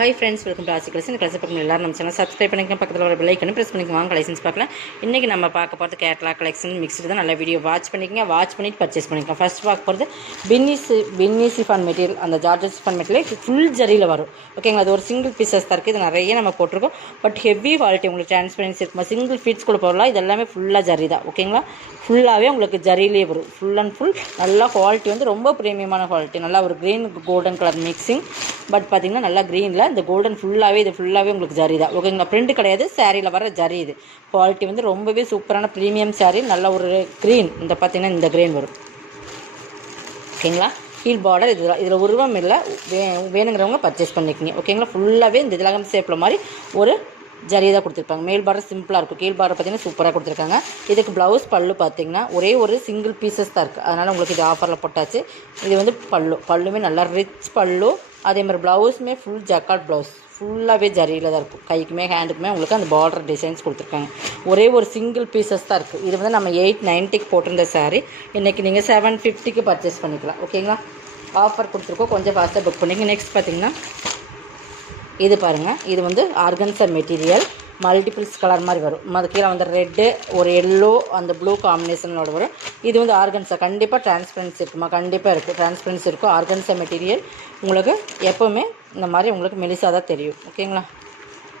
Hi friends, welcome to ஆசி collection. இந்த collection பக்கம் எல்லாரும் நம்ம சேனல் சப்ஸ்கிரைப் பண்ணிக்கலாம், பக்கத்தில் ஒரு பெல் ஐக்கனை ப்ரெஸ் பண்ணிக்கலாம். வாங்க கலெக்ஷன்ஸ் பார்க்கலாம். இன்றைக்கி நம்ம பார்க்க போகிறது கேட்லாக் கலெக்ஷன் மிக்ஸ்டு தான். நல்ல வீடியோ வாட்ச் பண்ணிக்கங்க, வாட்ச் பண்ணிட்டு பர்ச்சேஸ் பண்ணிக்கலாம். ஃபர்ஸ்ட் பார்க்க போகிறது பின்னி சிஃபான் மெட்டீரியல். அந்த ஜார்ஜெட் சிஃபான் மெட்டீரியல் ஃபுல் ஜரியில் வரும். ஓகேங்களா, அது ஒரு சிங்கிள் பீசஸ் தான் இருக்குது. இது நிறைய நம்ம போட்டிருக்கோம், பட் ஹெவி குவாலிட்டி. உங்களுக்கு டிரான்ஸ்பரன்சி இருக்குமா, சிங்கிள் ஃபீட்ஸ் கூட போடலாம். இது எல்லாமே ஃபுல்லாக ஜரி தான். ஓகேங்களா, ஃபுல்லாகவே உங்களுக்கு ஜரியிலே வரும். ஃபுல் அண்ட் ஃபுல் நல்லா குவாலிட்டி வந்து ரொம்ப ப்ரீமியமான குவாலிட்டி. நல்லா ஒரு green golden colour mixing. But பார்த்திங்கன்னா நல்லா க்ரீனில் இந்த கோல்டன் இது ஃபுல்லாகவே உங்களுக்கு ஜரி தான். ஓகேங்களா, பிரிண்ட் கிடையாது, சாரியில் வர ஜரி. இது குவாலிட்டி வந்து ரொம்பவே சூப்பரான ப்ரீமியம் சாரி. நல்ல ஒரு க்ரீன். இந்த பார்த்திங்கன்னா இந்த க்ரீன் வரும். ஓகேங்களா, ஹீல் பார்டர். இதில் உருவம் இல்லை, வேணுங்கிறவங்க பர்ச்சேஸ் பண்ணிக்கோங்க. ஓகேங்களா, ஃபுல்லாகவே இந்த திலகம் ஷேப்பில் மாதிரி ஒரு ஜரி தான் கொடுத்துருப்பாங்க. மேல் பார்டர் சிம்பிளாக இருக்கும், கீழ் பார்டர் பார்த்திங்கன்னா சூப்பராக கொடுத்துருக்காங்க. இதுக்கு ப்ளவுஸ் பல்லு பார்த்திங்கன்னா ஒரே ஒரு சிங்கிள் பீசஸ் தான் இருக்குது. அதனால் உங்களுக்கு இது ஆஃபரில் போட்டாச்சு. இது வந்து பல்லுமே நல்லா ரிச் பல்லு. அதே மாதிரி ப்ளவுஸுமே ஃபுல் ஜக்கார்ட் ப்ளவுஸ். ஃபுல்லாகவே ஜரியில் தான் இருக்கும். கைக்குமே ஹேண்டுக்குமே உங்களுக்கு அந்த பார்டர் டிசைன்ஸ் கொடுத்துருக்காங்க. ஒரே ஒரு சிங்கிள் பீசஸ் தான் இருக்குது. இது வந்து நம்ம 890 போட்டிருந்த சாரீ இன்றைக்கி நீங்கள் 750 பர்ச்சேஸ் பண்ணிக்கலாம். ஓகேங்களா, ஆஃபர் கொடுத்துருக்கோம், கொஞ்சம் ஃபாஸ்ட்டாக புக் பண்ணிங்க. நெக்ஸ்ட் பார்த்திங்கன்னா இது பாருங்கள். இது வந்து ஆர்கன்சா மெட்டீரியல். மல்டிபிள்ஸ் கலர் மாதிரி வரும். அது கீழே வந்து ரெட்டு, ஒரு எல்லோ, அந்த ப்ளூ காம்பினேஷனோட வரும். இது வந்து ஆர்கன்சா. கண்டிப்பாக டிரான்ஸ்பரன்சி இருக்குமா, கண்டிப்பாக இருக்குது, டிரான்ஸ்பரன்சி இருக்கும். ஆர்கன்சா மெட்டீரியல் உங்களுக்கு எப்போவுமே இந்த மாதிரி உங்களுக்கு மெலிசாக தான் தெரியும். ஓகேங்களா,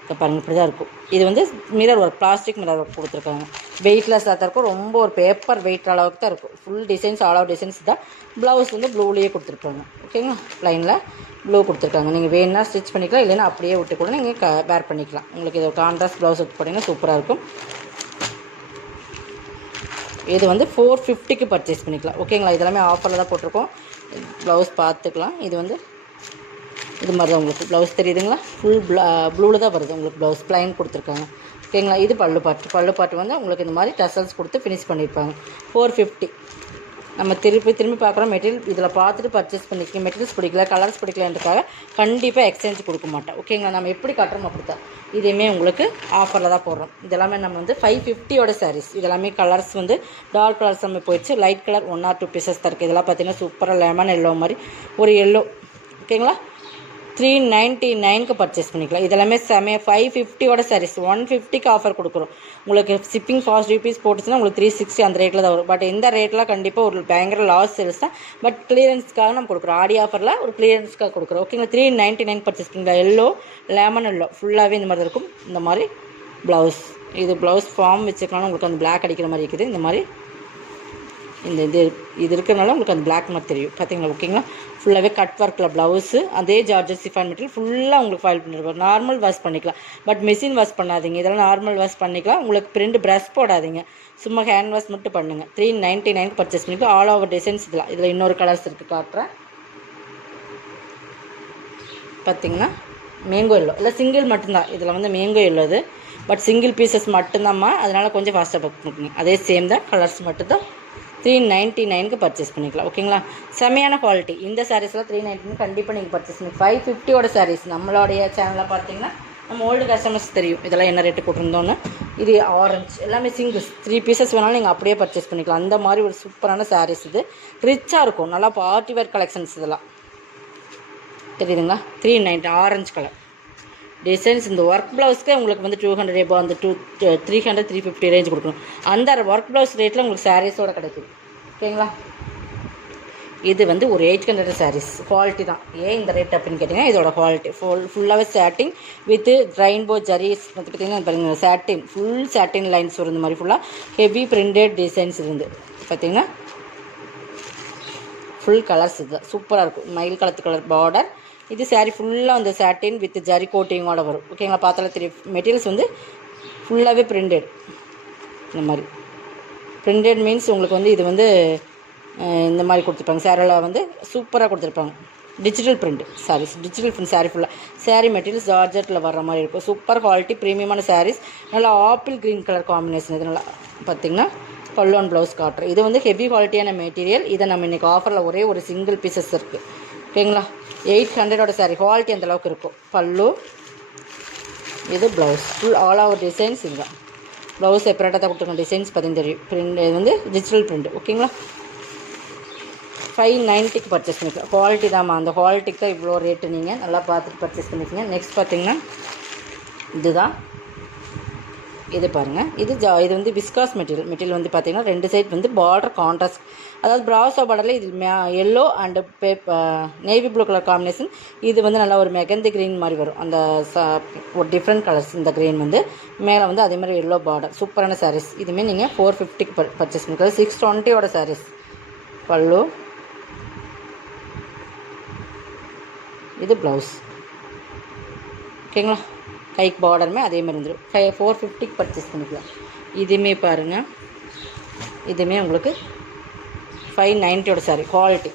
இப்போ பாருங்கள், இப்படி தான் இருக்கும். இது வந்து mirror work, plastic mirror work கொடுத்துருக்காங்க. வெயிட்லெஸ்ஸாக தான் இருக்கும். ரொம்ப ஒரு பேப்பர் வெயிட் அளவுக்கு தான் இருக்கும். Full designs, all out designs தான். ப்ளவுஸ் வந்து ப்ளூலேயே கொடுத்துருப்பாங்க. ஓகேங்களா, லைனில் ப்ளூ கொடுத்துருக்காங்க. நீங்கள் வேணுன்னா ஸ்டிச் பண்ணிக்கலாம், இல்லைன்னா அப்படியே விட்டு கூட நீங்கள் வேர் பண்ணிக்கலாம். உங்களுக்கு இது கான்ட்ராஸ்ட் ப்ளவுஸ் எடுத்து போட்டிங்கன்னா சூப்பராக இருக்கும். இது வந்து 450 பர்ச்சேஸ் பண்ணிக்கலாம். ஓகேங்களா, இதெல்லாமே ஆஃபரில் தான் போட்டிருக்கோம். ப்ளவுஸ் பார்த்துக்கலாம். இது வந்து இது மாதிரி தான் உங்களுக்கு ப்ளவுஸ் தெரியுதுங்களா, ஃபுல் ப்ளூவில் தான் வருது. உங்களுக்கு ப்ளவுஸ் ப்ளைன் கொடுத்துருக்காங்க. ஓகேங்களா, இது பல்லு பாட்டு வந்து உங்களுக்கு இந்த மாதிரி டசல்ஸ் கொடுத்து ஃபினிஷ் பண்ணியிருப்பாங்க. 450. நம்ம திரும்பி பார்க்குறோம் மெட்டீரியல். இதில் பார்த்துட்டு பர்ச்சேஸ் பண்ணிக்க. மெட்டீரியல்ஸ் பிடிக்கல, கலர்ஸ் பிடிக்கலன்றக்காக கண்டிப்பாக எக்ஸ்சேஞ்ச் கொடுக்க மாட்டோம். ஓகேங்களா, நம்ம எப்படி காட்டுறோம் அப்படி தான். இதையுமே உங்களுக்கு ஆஃபரில் தான் போடுறோம். இதெல்லாமே நம்ம வந்து 550 சாரீஸ். இதெல்லாமே கலர்ஸ் வந்து டார்க் கலர்ஸ் நம்ம போயிடுச்சு. லைட் கலர் 1 or 2 பீசஸ் தான் இருக்குது. இதெல்லாம் பார்த்திங்கன்னா சூப்பராக லெமன் எல்லோ மாதிரி ஒரு எல்லோ. ஓகேங்களா, 399 பர்ச்சேஸ் பண்ணிக்கலாம். இதெல்லாமே 550 சாரீஸ். 150 ஆஃபர் கொடுக்குறோம். உங்களுக்கு ஷிப்பிங் ஃபாஸ்ட் ரூபீஸ் போட்டுச்சுன்னா உங்களுக்கு 360 அந்த ரேட்டில் தான் வரும். பட் இந்த ரேட்லாம் கண்டிப்பாக ஒரு பயங்கர லாஸ் சேல்ஸ் தான். பட் கிளியரன்ஸ்க்காக நம்ம கொடுக்குறோம். ஆடி ஆஃபரில் ஒரு கிளியரன்ஸ்க்காக கொடுக்குறோம். ஓகேங்களா, 399 பர்ச்சேஸ் பண்ணிக்கலாம். எல்லோ, லெமன் எல்லோ ஃபுல்லாகவே இந்த மாதிரி இருக்கும். இந்த மாதிரி ப்ளவுஸ். இது ப்ளவுஸ் ஃபார்ம் வச்சுக்கலாம். உங்களுக்கு அந்த பிளாக் அடிக்கிற மாதிரி இருக்குது. இந்த மாதிரி இது இருக்கிறனால உங்களுக்கு அந்த பிளாக் மாதிரி தெரியும். பார்த்தீங்களா. ஓகேங்களா, ஃபுல்லாகவே கட் ஒர்க்கில் ப்ளவுஸு. அதே ஜார்ஜஸ் சிஃபான் மெட்டீரியல் ஃபுல்லாக உங்களுக்கு ஃபைல் பண்ணிருக்கோம். நார்மல் வாஷ் பண்ணிக்கலாம், பட் மிஷின் வாஷ் பண்ணாதீங்க. இதெல்லாம் நார்மல் வாஷ் பண்ணிக்கலாம். உங்களுக்கு பிரிண்ட் ப்ரஷ் போடாதீங்க, சும்மா ஹேண்ட் வாஷ் மட்டும் பண்ணுங்கள். 399 பர்ச்சேஸ் பண்ணிக்கலாம். ஆல் ஓவர் டிசைன்ஸ் இதெல்லாம். இதில் இன்னொரு கலர்ஸ் இருக்குது, காட்டுறேன். பார்த்தீங்கன்னா மேங்கோ எல்லோ இல்லை, சிங்கிள் மட்டும்தான். இதில் வந்து மேங்கோ எல்லோ இது, பட் சிங்கிள் பீசஸ் மட்டும்தான்மா. அதனால் கொஞ்சம் ஃபாஸ்ட்டாக புக் பண்ணிக்கோங்க. அதே சேம் தான், கலர்ஸ் மட்டும்தான். 399 பர்ச்சேஸ் பண்ணிக்கலாம். ஓகேங்களா, செமையான குவாலிட்டி. இந்த சாரீஸ்லாம் 399 கண்டிப்பாக நீங்கள் பர்ச்சேஸ் பண்ணி. 550 சாரீஸ். நம்மளுடைய சேனலில் பார்த்தீங்கன்னா நம்ம ஓல்டு கஸ்டமர்ஸ் தெரியும் இதெல்லாம் என்ன ரேட்டு போட்டிருந்தோன்னு. இது ஆரஞ்சு எல்லாமே சிங்கிள்ஸ். 3 பீசஸ் வேணாலும் நீங்கள் அப்படியே பர்ச்சேஸ் பண்ணிக்கலாம். அந்த மாதிரி ஒரு சூப்பரான சாரீஸ். இது ரிச்சாக இருக்கும், நல்லா பார்ட்டி வேர் கலெக்ஷன்ஸ். இதெல்லாம் தெரியுதுங்களா. 390 ஆரஞ்சு கலர் டிசைன்ஸ். இந்த ஒர்க் ப்ளவுஸ்க்கே உங்களுக்கு வந்து 200 எபோ, அந்த 300 350 ரேஞ்ச் கொடுக்கணும். அந்த ஒர்க் ப்ளவுஸ் ரேட்டில் உங்களுக்கு சாரீஸோடு கிடைக்குது. ஓகேங்களா, இது வந்து ஒரு 800 சாரீஸ். குவாலிட்டி தான். ஏன் இந்த ரேட் அப்படின்னு கேட்டிங்கன்னா இதோட குவாலிட்டி ஃபுல்லாகவே சாட்டின் வித் ரெயின்போ ஜரீஸ். பார்த்திங்கன்னா பாருங்கள், சாட்டின் ஃபுல் சாட்டின் லைன்ஸ் வரும். இந்த மாதிரி ஃபுல்லாக ஹெவி பிரிண்டட் டிசைன்ஸ் இருந்து பார்த்திங்கன்னா ஃபுல் கலர்ஸ். இது சூப்பராக இருக்கும். மயில் கலத்து கலர் பார்டர். இது சாரீ ஃபுல்லாக அந்த சாட்டின் வித் ஜரி கோட்டிங்கோட வரும். ஓகேங்களா, பார்த்தாலும் தெரியும். மெட்டீரியல்ஸ் வந்து ஃபுல்லாகவே பிரிண்டட். இந்த மாதிரி பிரிண்டட் மீன்ஸ் உங்களுக்கு வந்து இது வந்து இந்த மாதிரி கொடுத்துருப்பாங்க. சேரீயில் வந்து சூப்பராக கொடுத்துருப்பாங்க. Digital print saris. Digital print sari ஃபுல்லாக சாரீ மெட்டீரியல்ஸ் ஜார்ஜெட்டில் வர்ற மாதிரி இருக்கும். சூப்பர் குவாலிட்டி ப்ரீமியமான சாரீஸ். நல்லா ஆப்பிள் க்ரீன் கலர் காம்பினேஷன். இது நல்லா பார்த்திங்கன்னா பல்லு அண்ட் ப்ளவுஸ் காட்டுறேன். இது வந்து ஹெவி குவாலிட்டியான மெட்டீரியல். இதை நம்ம இன்றைக்கி ஆஃபரில் ஒரே ஒரு சிங்கிள் பீசஸ் இருக்குது. ஓகேங்களா, 800 சாரீ. குவாலிட்டி அந்த அளவுக்கு இருக்கும். பல்லு, இது blouse full all over designs. இதுதான் ப்ளவுஸ் செப்பரேட்டாக தான் கொடுத்துருக்கோம். டிசைன்ஸ் பார்த்தீங்கன்னா தெரியும். பிரிண்ட் இது வந்து டிஜிட்டல் பிரிண்ட். ஓகேங்களா, 590க்கு பர்ச்சேஸ் பண்ணிக்கலாம். குவாலிட்டி தான்மா, அந்த குவாலிட்டிக்கு தான் இவ்வளோ ரேட்டு. நீங்கள் நல்லா பார்த்துட்டு பர்ச்சேஸ் பண்ணிக்கோங்க. நெக்ஸ்ட் பார்த்தீங்கன்னா இதுதான், இது பாருங்கள். இது வந்து விஸ்காஸ் மெட்டீரியல் வந்து பார்த்திங்கன்னா 2 சைட் வந்து பார்டர் கான்ட்ராஸ்ட், அதாவது ப்ராசோ பார்டரில் இது yellow and navy blue colour combination. இது வந்து நல்லா ஒரு மெகந்தி க்ரீன் மாதிரி வரும். அந்த ஒரு டிஃப்ரெண்ட் கலர்ஸ். இந்த க்ரீன் வந்து மேலே வந்து அதே மாதிரி எல்லோ பார்டர். சூப்பரான சாரீஸ். இதுவுமே நீங்கள் 450க்கு பர்ச்சேஸ் பண்ணிக்கலாம். 620ஓட சாரீஸ். பல்லு, இது ப்ளவுஸ். ஓகேங்களா? கைக்கு பார்டருமே அதே மாதிரி வந்துடும். 450க்கு பர்ச்சேஸ் பண்ணிக்கலாம். இதுவுமே பாருங்கள், இதுவுமே உங்களுக்கு 590ஓட சாரி.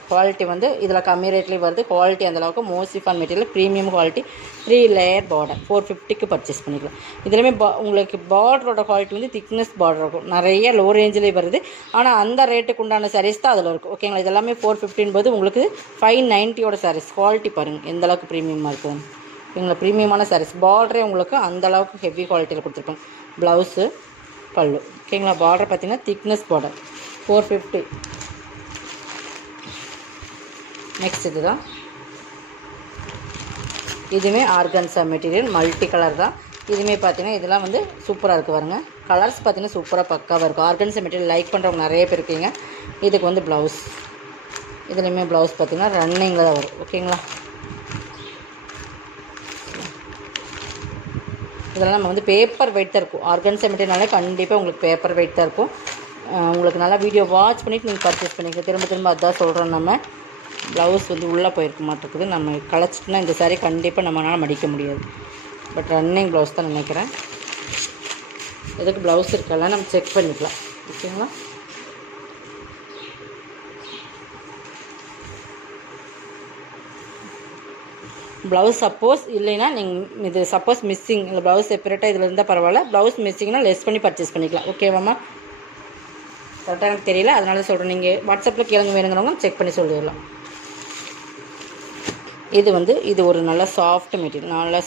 குவாலிட்டி வந்து இதில் கம்மி ரேட்லேயும் வருது. குவாலிட்டி அந்தளவுக்கு மோசிஃபான் material, premium quality, 3 layer border. 450க்கு பர்ச்சேஸ் பண்ணிக்கலாம். இதுலேயுமே உங்களுக்கு பார்டரோட குவாலிட்டி வந்து திக்னஸ் பார்டர் இருக்கும். நிறைய லோ ரேஞ்சிலே வருது. ஆனால் அந்த ரேட்டுக்கு உண்டான சாரீஸ் தான் அதில் இருக்கும். ஓகேங்களா? இதெல்லாமே 450 போது உங்களுக்கு 590ஓட சாரீஸ். குவாலிட்டி பாருங்கள் எந்த அளவுக்கு ப்ரீமியமாக இருக்குதுன்னு. இவங்களை ப்ரீமியமான சாரீஸ். பார்டரே உங்களுக்கு அந்தளவுக்கு ஹெவி குவாலிட்டியில் கொடுத்துருப்பாங்க. ப்ளவுஸு, பல்லு. ஓகேங்களா? பார்டர் பார்த்திங்கன்னா திக்னஸ் பார்டர். 450. நெக்ஸ்ட் இதுதான், இதுவுமே ஆர்கன்சா மெட்டீரியல், மல்டி கலர் தான். இதுவுமே பார்த்தீங்கன்னா இதெல்லாம் வந்து சூப்பராக இருக்குது பாருங்க. கலர்ஸ் பார்த்தீங்கன்னா சூப்பராக பக்காவாக இருக்கும். ஆர்கன்சா மெட்டீரியல் லைக் பண்ணுறவங்க நிறைய பேர் இருக்கீங்க. இதுக்கு வந்து ப்ளவுஸ், இதுலேயுமே ப்ளவுஸ் பார்த்தீங்கன்னா ரன்னிங்கில் தான் வரும். ஓகேங்களா? இதெல்லாம் நம்ம வந்து பேப்பர் வெயிட் தான் இருக்கும். ஆர்கன்சா மெட்டீரியல்னாலே கண்டிப்பாக உங்களுக்கு பேப்பர் வெயிட் தான் இருக்கும். உங்களுக்கு நல்லா வீடியோ வாட்ச் பண்ணிவிட்டு நீங்கள் பர்ச்சேஸ் பண்ணிக்கலாம். திரும்ப அதுதான் சொல்கிறோம். நம்ம ப்ளவுஸ் வந்து உள்ளே போயிருக்க மாட்டேங்குது. நம்ம களைச்சிட்டுனா இந்த சாரீ கண்டிப்பாக நம்மளால் மடிக்க முடியாது. பட் ரன்னிங் ப்ளவுஸ் தான் நினைக்கிறேன். எதுக்கு ப்ளவுஸ் இருக்கலாம் நம்ம செக் பண்ணிக்கலாம். ஓகேங்களா? ப்ளவுஸ் சப்போஸ் இல்லைன்னா நீங்கள் இது சப்போஸ் மிஸ்ஸிங் இல்லை, ப்ளவுஸ் செப்பரேட்டாக இதில் இருந்தால் பரவாயில்ல. ப்ளவுஸ் மிஸ்ஸிங்னா லெஸ் பண்ணி பர்ச்சேஸ் பண்ணிக்கலாம். ஓகேவாம்மா? கரெக்டாக எனக்கு தெரியல, அதனால சொல்கிறேன். நீங்கள் வாட்ஸ்அப்பில் கேளுங்க, வேணுங்கிறவங்க செக் பண்ணி சொல்லிடலாம். இது ஒரு நல்ல சாஃப்ட் மெட்டீரியல், நல்ல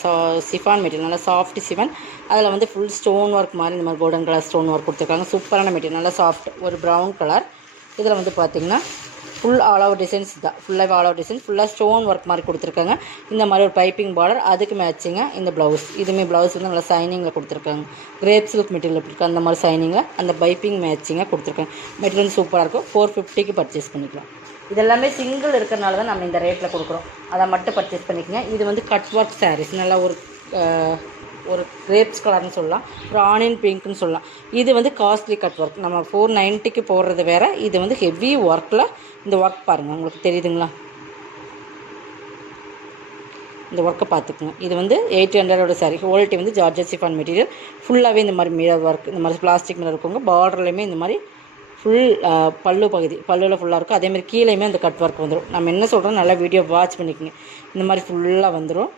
சிஃபான் மெட்டீரியல், நல்ல சாஃப்ட் சிஃபான். அதில் வந்து ஃபுல் ஸ்டோன் ஒர்க் மாதிரி இந்த மாதிரி கோல்டன் கலர் ஸ்டோன் ஒர்க் கொடுத்துருக்காங்க. சூப்பரான மெட்டீரியல், நல்லா சாஃப்ட். ஒரு ப்ரௌன் கலர். இதில் வந்து பார்த்திங்கன்னா ஃபுல் ஆல் ஓவர் டிசைன்ஸ் தான். ஃபுல்லாக ஆல் ஓவர் டிசைன்ஸ், ஃபுல்லாக ஸ்டோன் ஒர்க் மாதிரி கொடுத்துருக்காங்க. இந்த மாதிரி ஒரு பைப்பிங் பார்டர், அதுக்கு மேட்சிங்க இந்த ப்ளவுஸ். இதுவுமே ப்ளவுஸ் வந்து நல்லா சைனிங்கில் கொடுத்துருக்காங்க. கிரேப் சில்க் மெட்டீரியல் கொடுத்துருக்காங்க. அந்த மாதிரி சைனிங்கில் அந்த பைப்பிங் மேட்சிங்காக கொடுத்துருக்காங்க. மெட்டீரியல் சூப்பராக இருக்கும். 450க்கு பர்ச்சேஸ் பண்ணிக்கலாம். இதெல்லாமே சிங்கிள் இருக்கிறனால தான் நம்ம இந்த ரேட்டில் கொடுக்குறோம். அதை மட்டும் பர்ச்சேஸ் பண்ணிக்கங்க. இது வந்து கட் ஒர்க் சாரீஸ். நல்லா ஒரு கிரேப்ஸ் கலர்னு சொல்லலாம், ஒரு ஆனியன் பிங்க்னு சொல்லலாம். இது வந்து காஸ்ட்லி கட் ஒர்க். நம்ம 490க்கு போடுறது வேறு. இது வந்து ஹெவி ஒர்க்கில். இந்த ஒர்க் பாருங்கள், உங்களுக்கு தெரியுதுங்களா? இந்த ஒர்க்கை பார்த்துக்குங்க. இது வந்து 800ஓட சாரீ. குவாலிட்டி வந்து ஜார்ஜெட் சிஃபான் மெட்டீரியல். ஃபுல்லாகவே இந்த மாதிரி மிரர் ஒர்க், இந்த மாதிரி பிளாஸ்டிக் மிரர் இருக்குங்க. பார்டர்லையுமே இந்த மாதிரி ஃபுல் பல்லு பகுதி, பல்லுவில் ஃபுல்லாக இருக்கும். அதேமாதிரி கீழேயுமே அந்த கட் ஒர்க் வந்துடும். நம்ம என்ன சொல்கிறோம், நல்லா வீடியோ வாட்ச் பண்ணிக்கோங்க. இந்த மாதிரி ஃபுல்லாக வந்துடும்.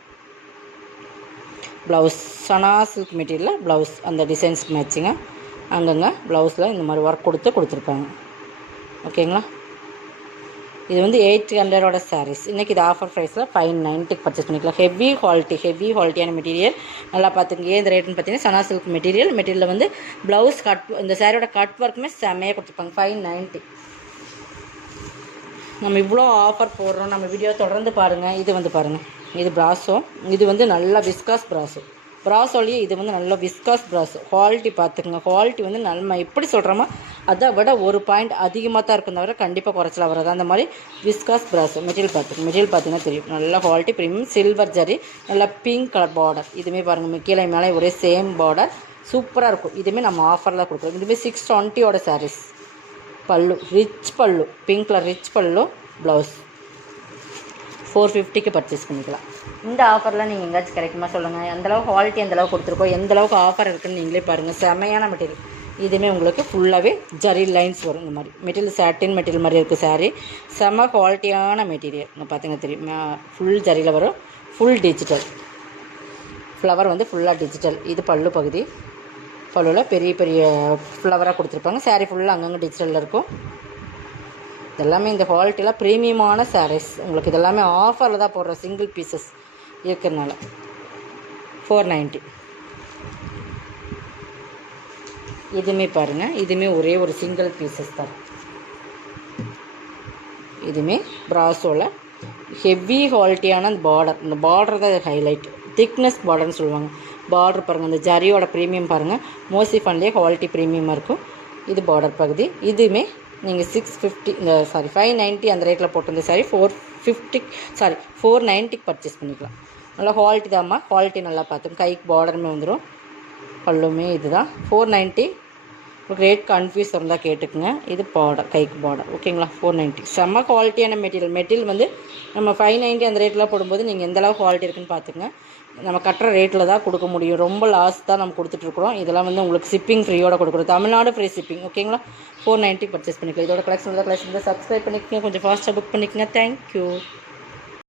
ப்ளவுஸ் சனா சில்க் மெட்டீரியலில் ப்ளவுஸ் அந்த டிசைன்ஸ்க்கு மேட்சிங்க அங்கங்கே ப்ளவுஸில் இந்த மாதிரி ஒர்க் கொடுத்துருக்காங்க. ஓகேங்களா? இது வந்து 800ஓட சாரீஸ். இன்றைக்கி இது ஆஃபர் ப்ரைஸில் 590க்கு பர்ச்சேஸ் பண்ணிக்கலாம். ஹெவி குவாலிட்டியான மெட்டீரியல். நல்லா பார்த்துங்க. இந்த ரேட்டுன்னு பார்த்தீங்கன்னா சனா சில்க் மெட்டீரியலில் வந்து ப்ளவுஸ் இந்த சாரியோட கட் ஒர்க்குமே செம்மையாக கொடுத்துருப்பாங்க. 590. நம்ம இவ்வளோ ஆஃபர் போடுறோம். நம்ம வீடியோ தொடர்ந்து பாருங்கள். இது வந்து பாருங்கள், இது ப்ராஸோ. இது வந்து நல்லா விஸ்காஸ் ப்ராஸோலேயே இது வந்து நல்ல விஸ்காஸ் ப்ராஸோ. குவாலிட்டி பார்த்துக்குங்க. குவாலிட்டி வந்து நம்ம எப்படி சொல்கிறோமோ அதை விட ஒரு பாயிண்ட் அதிகமாக தான் இருக்கும், தவிர கண்டிப்பாக குறைச்சலாம் வராது. அந்த மாதிரி விஸ்காஸ் ப்ராஸோ மெட்டீரியல் பார்த்தீங்கன்னா தெரியும். நல்ல குவாலிட்டி, ப்ரீமியம் சில்வர் ஜரி, நல்லா பிங்க் கலர் பார்டர். இதுவுமே பாருங்கள், கீழே மேலே ஒரே சேம் பார்டர். சூப்பராக இருக்கும். இதுவுமே நம்ம ஆஃபரில் கொடுக்குறோம். இதுவுமே 620ஓட சாரீஸ். பல்லு ரிச் பல்லு, பிங்க் கலர் ரிச் பல்லு. ப்ளவுஸ் 450க்கு பர்ச்சேஸ் பண்ணிக்கலாம். இந்த ஆஃபரில் நீங்கள் எங்கேயாச்சும் கிடைக்குமா சொல்லுங்கள். எந்தளவுக்கு குவாலிட்டி எந்தளவுக்கு கொடுத்துருக்கோம், எந்தளவுக்கு ஆஃபர் இருக்குதுன்னு நீங்களே பாருங்கள். செமையான மெட்டீரியல். இதுவுமே உங்களுக்கு ஃபுல்லாகவே ஜரி லைன்ஸ் வரும். இந்த மாதிரி மெட்டீரியல் சாட்டின் மெட்டீரியல் மாதிரி இருக்குது சாரீ. செம குவாலிட்டியான மெட்டீரியல். இங்கே பார்த்தீங்கன்னா தெரியும், ஃபுல் ஜரியில் வரும். ஃபுல் டிஜிட்டல் ஃப்ளவர் வந்து ஃபுல்லாக டிஜிட்டல். இது பல்லு பகுதி. பல்லுவில் பெரிய பெரிய ஃப்ளவராக கொடுத்துருப்பாங்க. சாரீ ஃபுல்லாக அங்கங்கே டிஜிட்டலில் இருக்கும். இதெல்லாமே இந்த குவாலிட்டியில் ப்ரீமியமான சாரீஸ். உங்களுக்கு இதெல்லாமே ஆஃபரில் தான் போடுற சிங்கிள் பீசஸ் இருக்கிறதுனால 490. இதுவுமே பாருங்கள், இதுவுமே ஒரே ஒரு சிங்கிள் பீசஸ் தான். இதுவுமே ப்ராஸோவில் ஹெவி குவாலிட்டியான அந்த பார்டர், இந்த பார்டர் தான் ஹைலைட். திக்னஸ் பார்டர்னு சொல்லுவாங்க. பார்டர் பாருங்கள், இந்த ஜரியோட ப்ரீமியம் பாருங்கள், மோசி ஃபன்லேயே குவாலிட்டி ப்ரீமியமாக இருக்கும். இது பார்டர் பகுதி. இதுவுமே நீங்கள் 650 இந்த 590 அந்த ரேட்டில் போட்டிருந்த சாரி 490 பர்ச்சேஸ் பண்ணிக்கலாம். நல்லா குவாலிட்டி தான்மா, குவாலிட்டி நல்லா பார்த்துங்க. கைக்கு பார்டருமே வந்துடும், பல்லுமே இதுதான் 490. உங்களுக்கு ரேட் கன்ஃபியூஸ் இருந்தால் கேட்டுக்குங்க. இது பார்டர், கைக்கு பார்டர், ஓகேங்களா. 490 செம்ம குவாலிட்டியான மெட்டீரியல் வந்து நம்ம 590 அந்த ரேட்டில் போடும்போது நீங்கள் எந்தளவு குவாலிட்டி இருக்குன்னு பார்த்துக்குங்க. நம்ம கட்டுற ரேட்டில் தான் கொடுக்க முடியும், ரொம்ப லாஸ் தான் நம்ம கொடுத்துட்ருக்குறோம். இதெல்லாம் வந்து உங்களுக்கு ஷிப்பிங் ஃப்ரீயோட கொடுக்குறோம், தமிழ்நாடு ஃப்ரீ ஷிப்பிங், ஓகேங்களா. 490 பர்ச்சேஸ் பண்ணிக்கலாம். இதோட கலெக்ஷன் சப்ஸ்கிரைப் பண்ணிக்கோங்க, கொஞ்சம் ஃபாஸ்ட்டாக புக் பண்ணிக்கோங்க. தேங்க்யூ.